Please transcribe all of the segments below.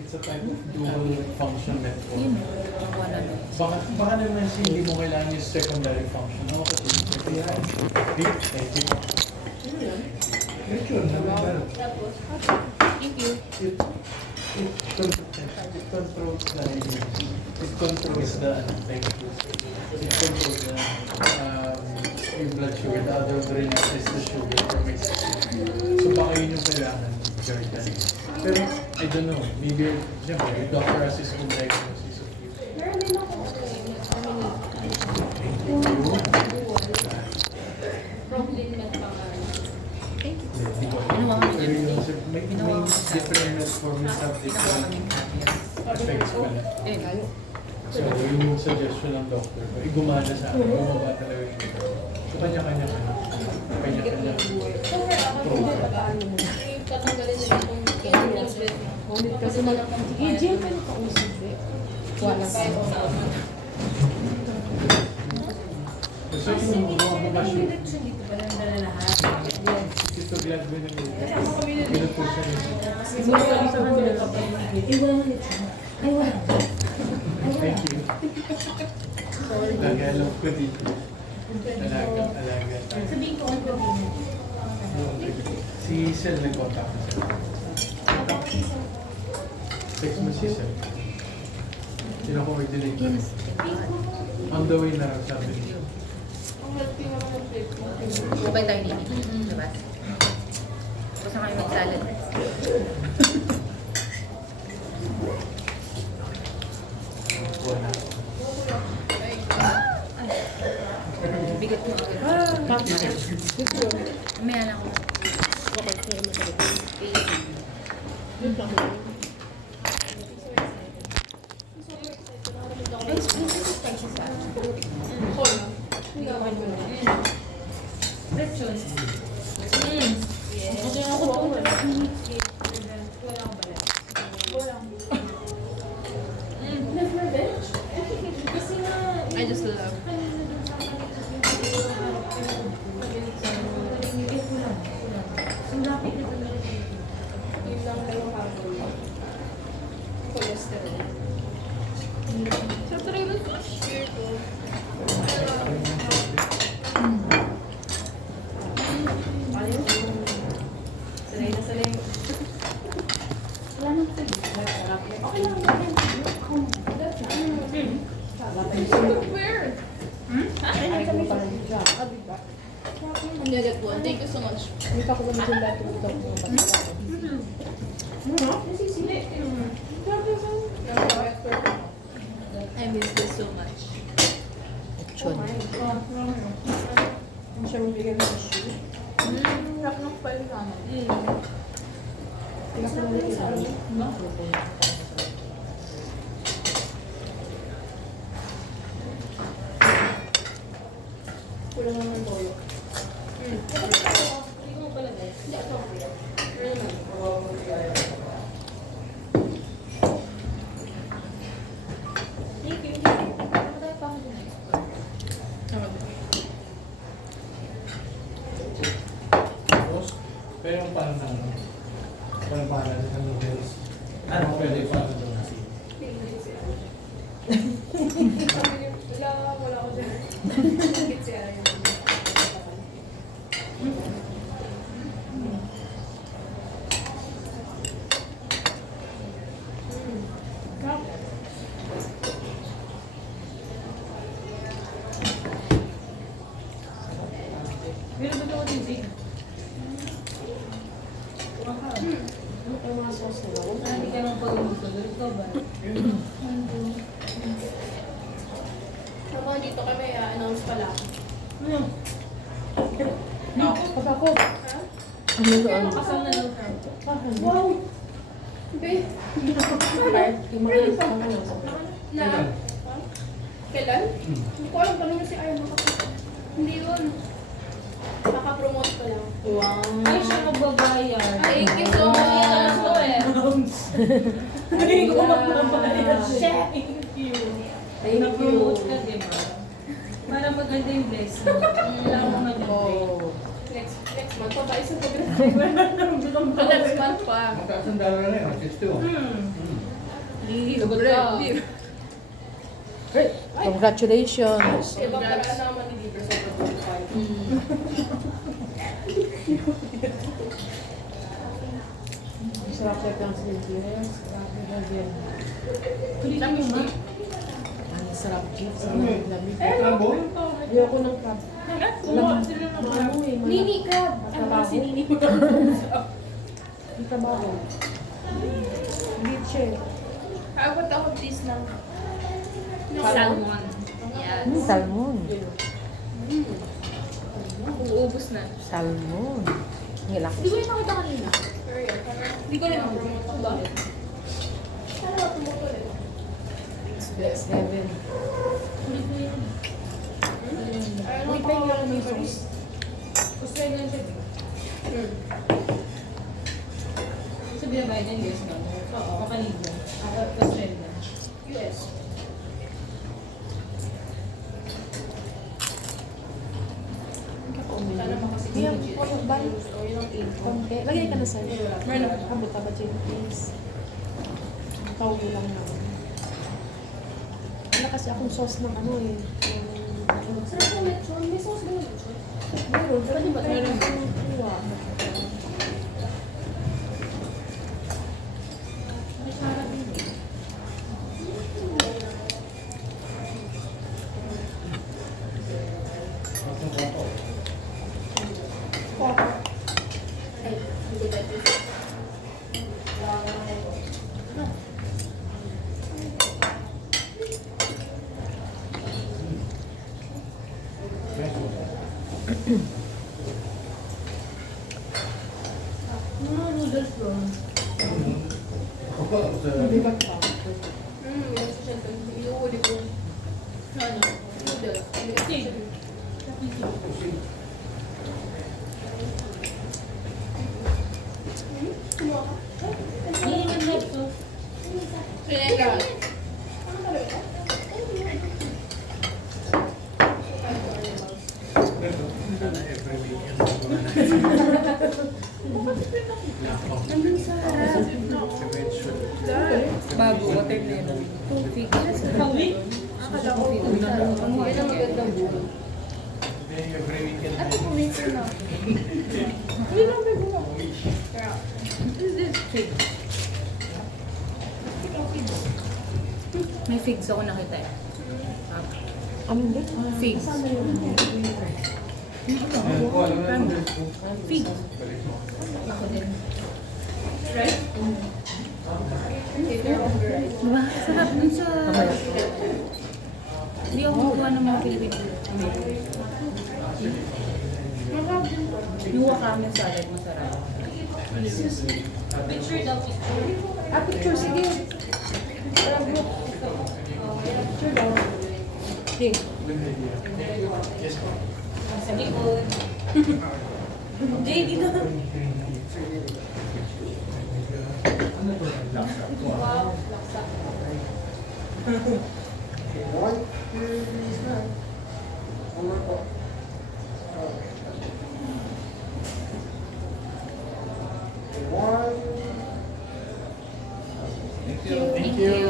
It's a type of dual function network. Yun, yung one ano. Baka naman hindi mo kailangan yung secondary function. Ako kasi, kaya, thank you. Medyo, meron. Thank you. It controls the it controls the thank you. It controls the yung blood sugar. The other brain is the sugar from my system. So baka yun yung kailangan Jordan. Pero I don't know, maybe siyempre yung doctor has his own diagnosis of you. Thank you. Pero yun, so, may different metformins have different effects pala. So yung suggestion ng doctor ko, gumana sa akin, bumaba talaga yung sugar. So kanya-kanya ka na. Kanya-kanya. Tatanggalin nila itong kidneys with kasi malang Sige, Jill, pero kausap eh. Wala pa. So yung mga machine, Dito pa lang dala lahat. ito glad mo na pinupush na yun. Siguro yung isa man nila pa rin. Iwan mo nito. Ay, wala. Thank you. Nag-alap ko dito. Alaga. Sabihin ko ang gawin. Si Sel nag-contact na siya. Text mo si Sel. Sino-coordinate na. On the way na raw sabi niya. ang healthy naman ng plate mo. Sabay tayo nini. Diba? Gusto kayo mag-salad. Wala. Bigat ko. May anak ko. I just love. Yun lang kayo habol. Cholesterol. Sa trail ko, share ko. Sanay na sanay. Wala nang tayo. Okay lang. Where? Ay, kami pala yung job. Ang yagat po. Thank you so much. Hindi pa ko kami sila tutok mo. I miss this so much. Chon. Ang siya mong bigyan ng issue. Rock ng pala naman. Tingnan ko lang dito sa ano. Kulang naman toyo. Hindi ko palagay. Hindi ako. Thank you. Patay pa ako dun. Tapos, pero yung parang na ano, parang parang sa noodles. Ano pwede pa ano doon kasi? Wala ako dun. Higit si Ayan. Pero ba daw din zig? Ang mga sauce na ako. Hindi ka nang pag-uso. Ganito ba? Habang dito kami, announce pala. Ano? Ako. Ha? Ano doon? Kasal na lang. Wow! Babe, Yung mga ano. na? Kailan? Hindi ko alam pa naman si Ayan makapunta. Hindi yun. Nakapromote ko lang. Wow! Ay, siya magbabayar. Thank you so much. Hindi ko magbabayar. Thank you. Na-promote ka, di ba? Para maganda yung blessing. Kailangan mo mag-pray. Next month pa ba? Isang photography. Next month pa. Magkasandala na yun, artist 2. Hmm. Lagot ka. Congratulations. Iba para naman ni Libre sa pag-5. Sarap siya ng silipas. Grabe na din. Kulitin mo nga. Ang sarap chips. Ang lamig. Crab, oh. Ayoko ng crab. Kumuha sila ng Ano eh. Nini crab. Ano si Nini mo lang. Ang trabaho. Hindi siya eh. Abot ako please ng Salmon. Yes. Salmon. Uubos na. Salmon. Ngilak. Hindi ko yung nakita kanina. Hindi ko rin ma-promote ko ba? Ano ba promote ulit? Best heaven. Kulit mo yan. Wait, pa yung may sauce. Australian siya. Sa binabayad ng US na. Oo, Canadian. Australian. US. Sana makasig Yan, legit. yung bal. O yun ang aim ko. Konti. Lagay ka na sa Meron. Kabot ka ba, Jane, please? Tawag lang na. Wala kasi akong sauce ng ano eh. Sarap na lechon. May sauce ba na lechon? Meron. Pwede ba? Meron. Kuha. May sarap din eh. Ay, hindi ba ito? Mga noodles bro. Hindi ba ka? Yung sa shelter. Iuuli ko. Ano? Noodles. Sige. Kumuha ka? Hindi naman love sauce. Pineka. Ano talaga ito? Sana every weekend. Nandun sa harap. Bago, watermelon. Tubig. Pawi? Akala ko. Ang magandang buwan. Every weekend. At kung winter na. Hindi lang may buwan. Kaya, Is this fig? May figs ako nakita eh. Ano ba? Figs. Saan na yun? Fig. Ako din. right? If you're over, right? Diba? Sarap dun sa... Hindi ako kukuha ng mga Pilipino. Yung wakame salad masarap. Picture daw, picture. Ah, picture. Sige. Parang group. Picture daw. Sige. Yes, po. Sa likod. JD na. Wow, laksa. Thank you. Thank you.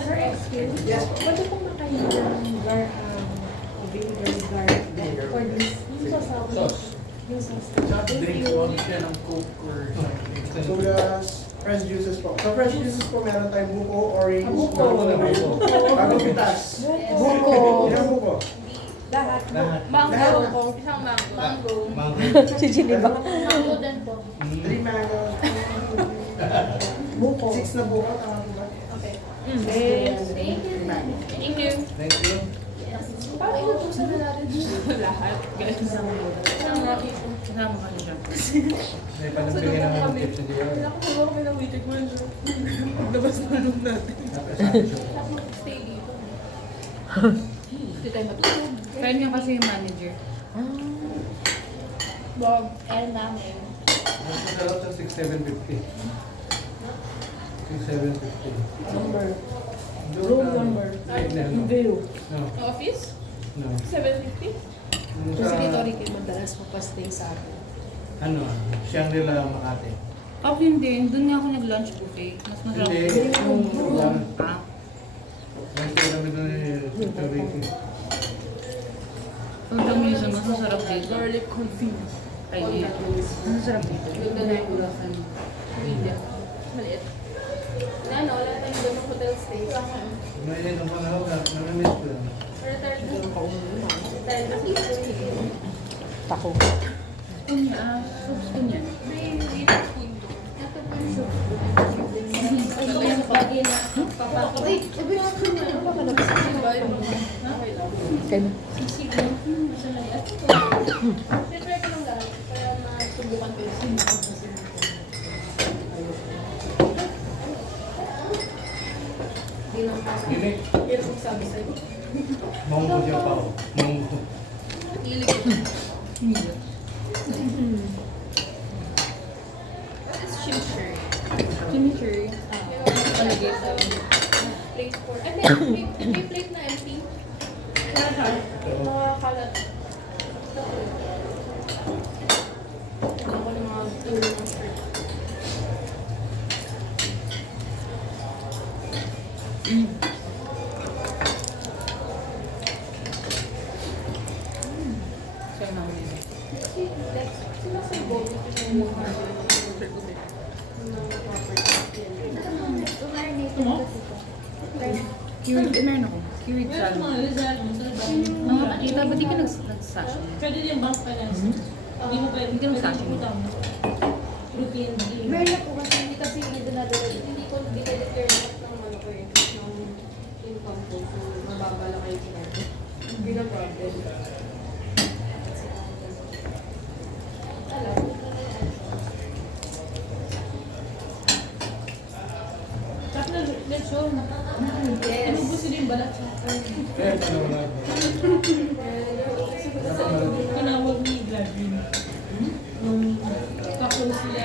Sir, excuse? Yes. Pwede pong makain ng vinegar garlic for this? Yung sauce. Sauce. Yung sauce. Soft drink po siya ng Coke or something. Sodas, fresh juices po. Sa fresh juices po, meron tayong buko, orange, Buko. bago pitas. Buko. Ilang buko? Lahat. Lahat. Mango. Isang mango. Mango. Si Geneva. Mango din po. 3 mango. Buko. 6 na buko, tama po ba? Okay. Yes. Thank you. Thank you. Thank you. Parang inutusan na natin lahat. Kasama ka na siya. May panagbili naman ng tips hindi yun. Kailangan ko siguro kami ng waiting manager. Paglabas na room natin. Tapos mag-stay dito. Hindi tayo matulog. Friend niya kasi yung manager. Bob and namin. Masarap sa 6,750. 6,750. Number. Room number. No. View. No. Office? No. 750? Kasi kay Tori kayo madalas magpa-stay sa akin. Ano? Shangri-La Makati. Ako hindi. Doon nga ako nag-lunch buffet. Mas masarap. Hindi. Yung Garlic confit. Ay, di. Ang sarap dito. Ganda na yung ulasan. Media. Maliit. Ano, wala tayong doon ng hotel stay. Ngayon ang panahon na namimiss ko yan. Retired na. Retired na. Tako. Spoon niya, soup spoon niya. May little spoon to. Ito po yung soup. Ito yung lagi na papakot. Wait, sabi nga ko na. Ano ka na ba? Okay lang. Kaya Sisig mo. Masalaya. Prepare ko lang lang para masubukan ko yung Hindi naman pa. Gimik, Hirap magsabi sa'yo. maunggo niya pa ako. Maunggo. Hilig ko. Media. It's chimichurri. Chimichurri. Palagay sa plate for... Ay, may plate na empty. Nakakalat. Ako ng mga tulo ng shirt. Siya na ulit. Sila sa boat. Yung mga Cured, meron ako. Cured Meron salmon. mga Rizal. Mga pakita, ba't di ka nag-sashin? Pwede din bang finance? Hindi mo pwede. Hindi ka mag-sashimi. European deal. meron na po kasi hindi kasi hindi dinadala. Hindi ko declare lahat ng ano ko eh. Ng income ko. So, mababa lang kayo kinarto. Hindi na problem. Alam. Tsaka na, let's show. Yes. Ano po sila yung balat? Kaya ito naman ako. Kanawag ni Gladwin. Nung kako sila,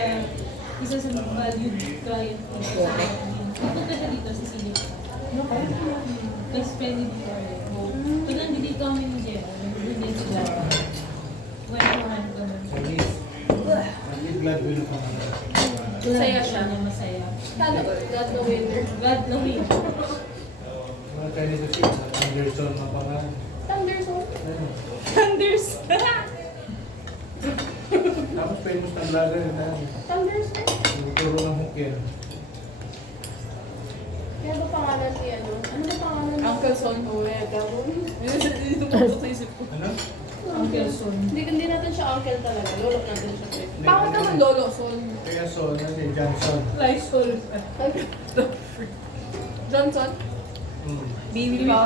isa sa mga valued client ko. Pupunta siya dito sa Silip. Kasi pwede dito. Pag nandito kami ni Jenna, nandito si Gladwin. Kwentuhan kami. Chinese. Naging glad win ako. Masaya siya. Masaya. God no winner. God no win. Mga Chinese na siya. Anderson na pangalan. Thunderstorm. Ayun. Thunders! Tapos famous na vlogger na. Thunderstorm? Turo ng Hokkien. Kaya ba pangalan ni ano? Ano ba pangalan ni Uncle Son. Uwe, gabon. Dito po sa isip ko. Ano? Uncle Son. Hindi natin siya uncle talaga. Lolo natin siya. Pangat naman Lolo Son. Kaya Son, si Johnson. Lysol. Johnson. Mm. Baby pa